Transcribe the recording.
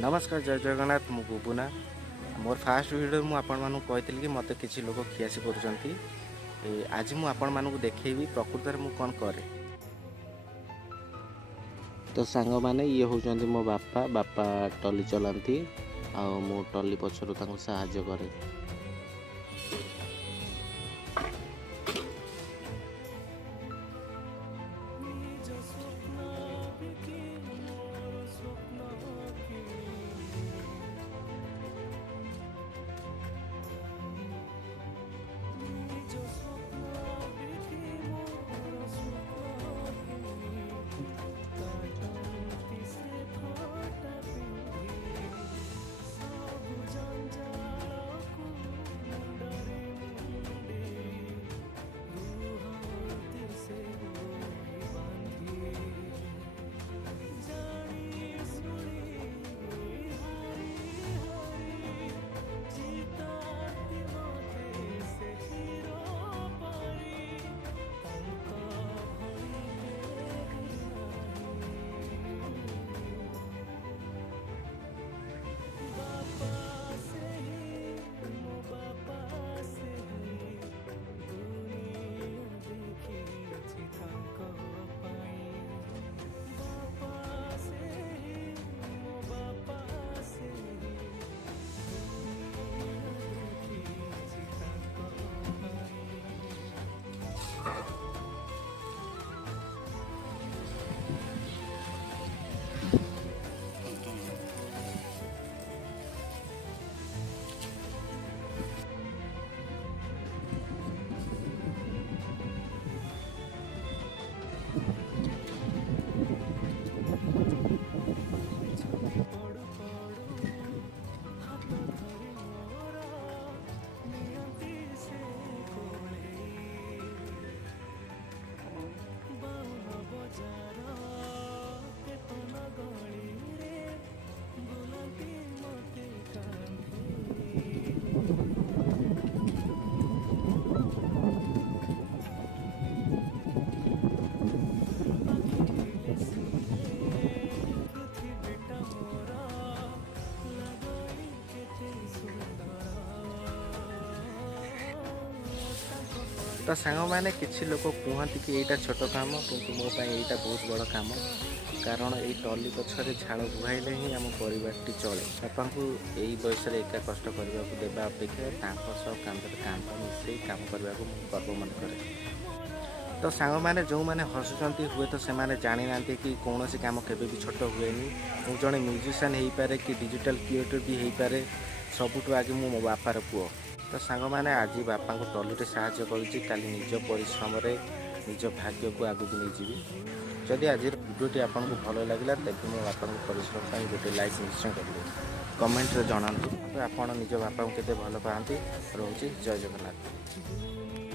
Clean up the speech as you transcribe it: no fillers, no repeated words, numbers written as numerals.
नमस्कार जय जगन्नाथ मु बुबुना मोर फास्ट वीडियो मु आपण मानू कहती कि मत किसी लोग खियासी करुँच आज मु आपण मानू देखेबी प्रकृत में मु कौन करे। तो सांग माने ये होचंदी मो बापा बापा टली चलाती आ मु टली पछरु तांको सहाय्य करे। तो सांग मैंने किसी लोग कहते कि यहाँ छोट कम कि मो यहाँ बहुत बड़ कम कारण ये टली पछरे झाड़ बुहाइले ही आम परिवारटी चले। बापा को यही बयस एका कष्ट करने को देवा अपेक्षा कांधे कांध मिसे कम करने को गर्व मन करे। तो सांग मैंने जो मैंने हसुँच हुए तो से जानी ना कि कौन सी कम केवे भी छोट हुए मु जड़े म्यूजिशियन हो पारे कि डिजिटल क्रिएटर भी हो पारे सबुठ आगे मु मो बापार पुओ। तो सांग मैंने आज बापा को टलीटे साहाଯ୍य करुँची काली निज परिश्रम निज भाग्य को आगू नहीं जीवी। जदि आज वीडियोटी आपको भल लगे तेज मो बापा परिश्रम पर गोटे लाइक निश्चय करेंगे कमेंट रे जनातु। आप निज बापा को केते भल पाती। रोचे जय जगन्नाथ।